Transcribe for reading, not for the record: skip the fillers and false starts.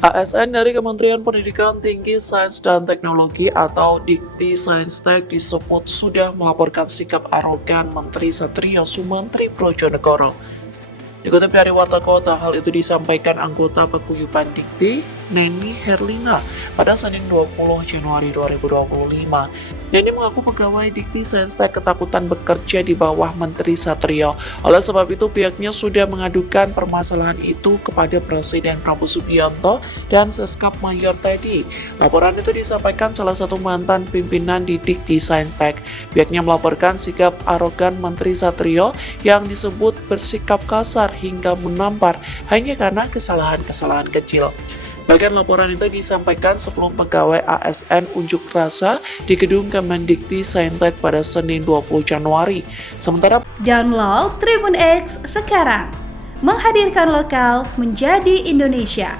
ASN dari Kementerian Pendidikan Tinggi, Sains dan Teknologi atau Dikti Saintek disebut sudah melaporkan sikap arogan Menteri Satrio Sumantri Brojonegoro. Dikutip dari Warta Kota, hal itu disampaikan anggota Paguyuban Dikti, Neni Herlina, pada Senin 20 Januari 2025. Neni mengaku pegawai Dikti Saintek ketakutan bekerja di bawah Menteri Satrio. Oleh sebab itu, pihaknya sudah mengadukan permasalahan itu kepada Presiden Prabowo Subianto dan Seskap Mayor Teddy. Laporan itu disampaikan salah satu mantan pimpinan di Dikti Saintek. Pihaknya melaporkan sikap arogan Menteri Satrio yang disebut bersikap kasar hingga menampar hanya karena kesalahan-kesalahan kecil. Bahkan laporan itu disampaikan sebelum pegawai ASN unjuk rasa di gedung Kemendikti Saintek pada Senin 20 Januari. Sementara Download Tribun X sekarang, menghadirkan lokal menjadi Indonesia.